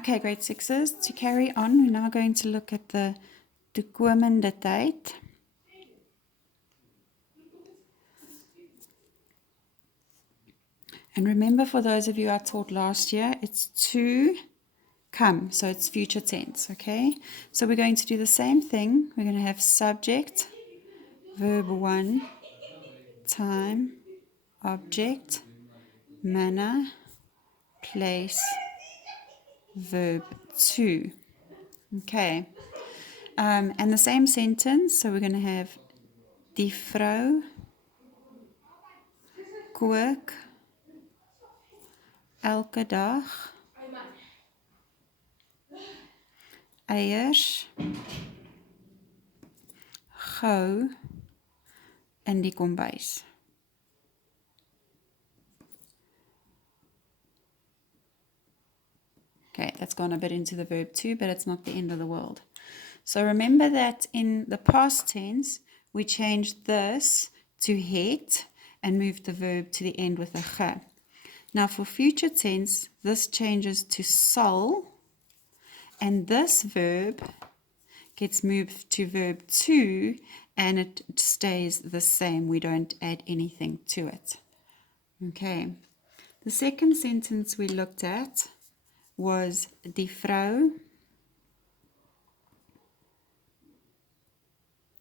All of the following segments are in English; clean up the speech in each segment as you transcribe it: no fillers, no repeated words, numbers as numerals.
Okay, grade sixes, to carry on, we're now going to look at the toekomende tyd. And remember, for those of you I taught last year, it's to come, so it's future tense, okay? So we're going to do the same thing. We're going to have subject, verb 1, time, object, manner, place, verb 2. Okay. And the same sentence, so we're going to have die vrou kook elke dag eiers gou in die kombuis. Okay, that's gone a bit into the verb too, but it's not the end of the world. So remember that in the past tense, we changed this to het and moved the verb to the end with a ge. Now for future tense, this changes to sal, and this verb gets moved to verb 2, and it stays the same. We don't add anything to it. Okay. The second sentence we looked at was die vrou.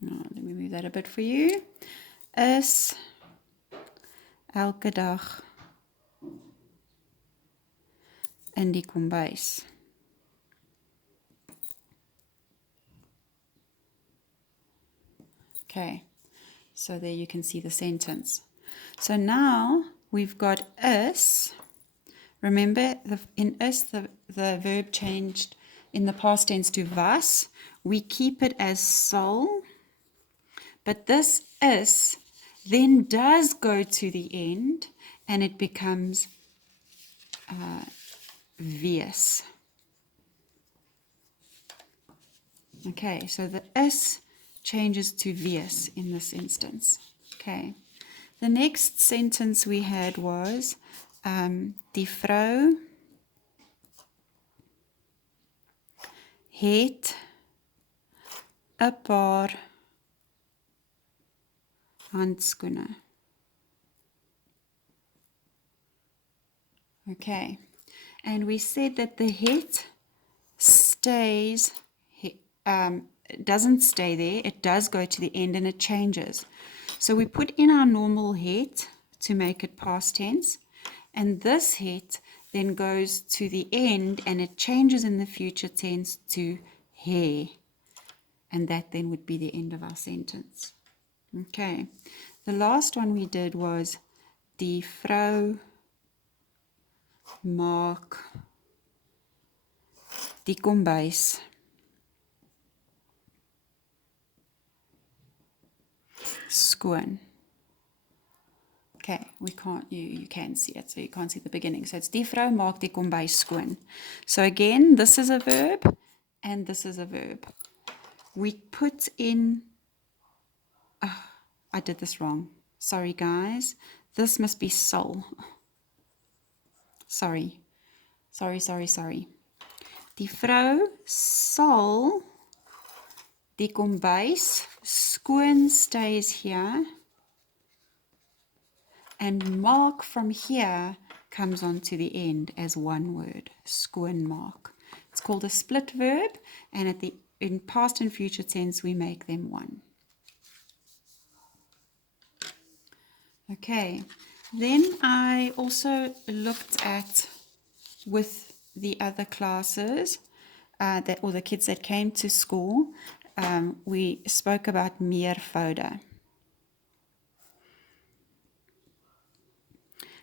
Oh, let me move that a bit for you. Is elke dag in die kombuis. Okay, so there you can see the sentence. So now we've got is. Remember, in is, the verb changed in the past tense to was. We keep it as sal, but this is then does go to the end, and it becomes wees. Okay, so the is changes to wees in this instance. Okay, the next sentence we had was die vrou het 'n paar handskoene. Okay, and we said that the het stays, doesn't stay there, it does go to the end and it changes. So we put in our normal het to make it past tense, and this het then goes to the end and it changes in the future tense to he, and that then would be the end of our sentence. Okay, the last one we did was die vrou maak die kombuis skoon. Okay, we can't, you can see it, so you can't see the beginning. So it's die vrou maak die kombuis skoon. So again, this is a verb and this is a verb. We put in, I did this wrong. Sorry guys, this must be sal. Sorry. Die vrou sal die kombuis skoon stays here, and maak from here comes on to the end as one word, skoon maak. It's called a split verb, and in past and future tense we make them one. Okay, then I also looked at, with the other classes, or the kids that came to school, we spoke about meervoude.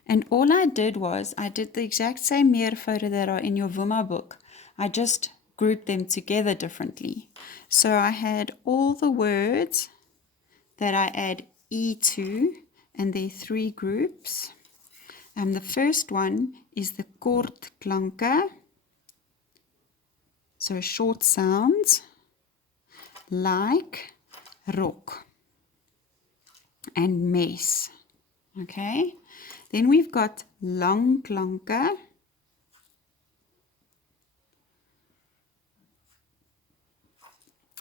And all I did was, I did the exact same meervoude that are in your Vuma book. I just grouped them together differently. So I had all the words that I add E to, and there are 3 groups. The first one is the kort klanke, so short sounds, like rok and mes. Okay, then we've got lang klanke,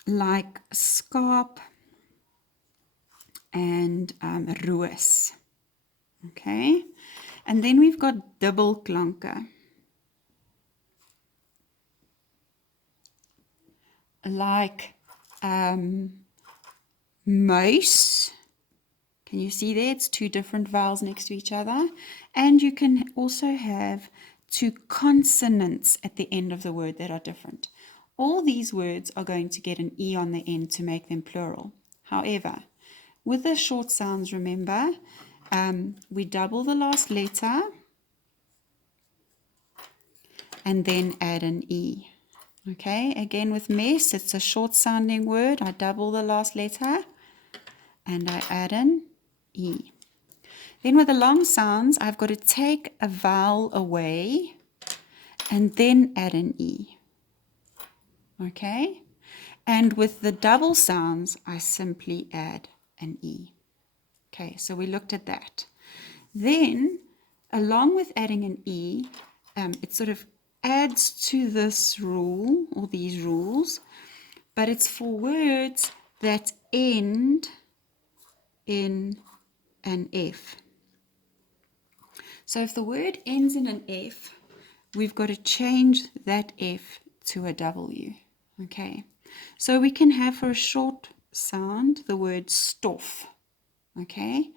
like scarp and roos. Okay, and then we've got dubbelklanke, like muis. Can you see there? It's two different vowels next to each other. And you can also have two consonants at the end of the word that are different. All these words are going to get an E on the end to make them plural. However, with the short sounds, remember, we double the last letter and then add an E. Okay, again with mes, it's a short sounding word. I double the last letter and I add an E. Then with the long sounds, I've got to take a vowel away and then add an E. Okay? And with the double sounds, I simply add an E. Okay, so we looked at that. Then, along with adding an E, it sort of adds to this rule, or these rules, but it's for words that end in an F. So if the word ends in an F, we've got to change that F to a W. Okay, so we can have for a short sound the word stof. Okay,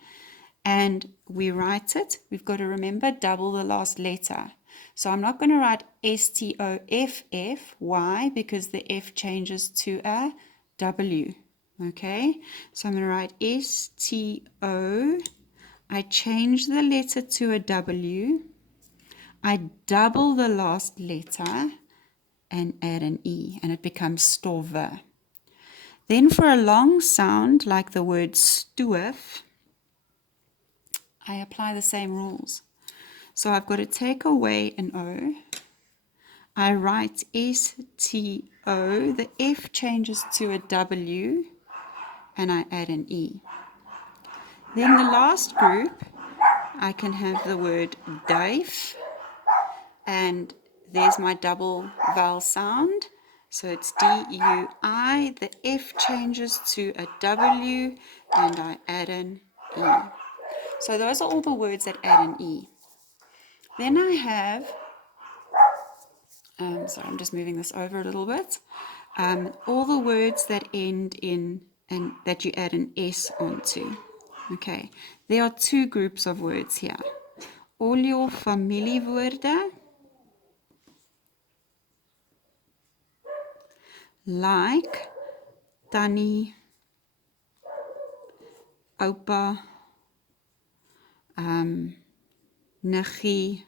and we write it, we've got to remember double the last letter. So I'm not going to write S-T-O-F-F. Why? Because the F changes to a W. Okay, so I'm going to write S-T-O. I change the letter to a W. I double the last letter and add an E, and it becomes stove. Then for a long sound, like the word stoof, I apply the same rules. So I've got to take away an O. I write S-T-O. The F changes to a W, and I add an E. Then the last group, I can have the word duif, and there's my double vowel sound. So it's D-U-I. The F changes to a W, and I add an E. So those are all the words that add an E. Then I have, sorry, I'm just moving this over a little bit. All the words that end in, and that you add an S onto. Okay, there are two groups of words here. All your familiewoorde, like tannie, oupa, niggie,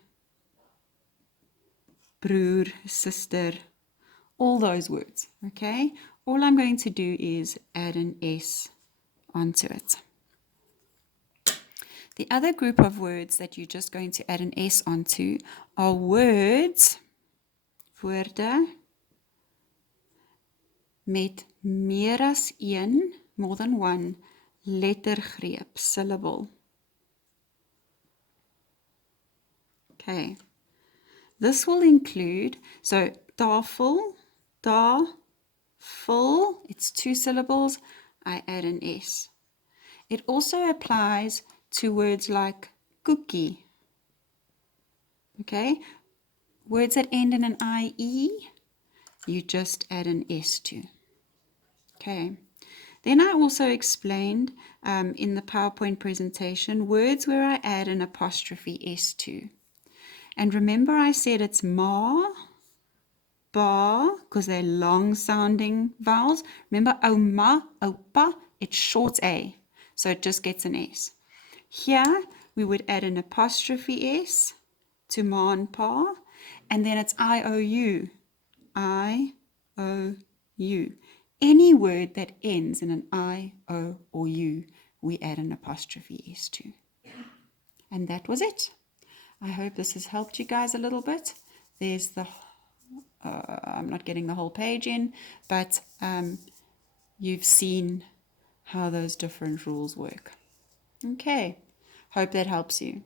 broer, sister, all those words, okay? All I'm going to do is add an S onto it. The other group of words that you're just going to add an S onto are words, woorde, met meer as een, more than one, lettergreep, syllable. Okay. This will include, so tafel, full, it's two syllables, I add an S. It also applies to words like cookie. Okay, words that end in an IE, you just add an S to. Okay, then I also explained in the PowerPoint presentation words where I add an apostrophe S to. And remember I said it's ma, ba, because they're long sounding vowels. Remember oma, opa, it's short A, so it just gets an S. Here we would add an apostrophe S to ma and pa, and then it's I-O-U, I-O-U. Any word that ends in an I, O, or U, we add an apostrophe S to. And that was it. I hope this has helped you guys a little bit. There's the I'm not getting the whole page in, but you've seen how those different rules work. Okay, hope that helps you.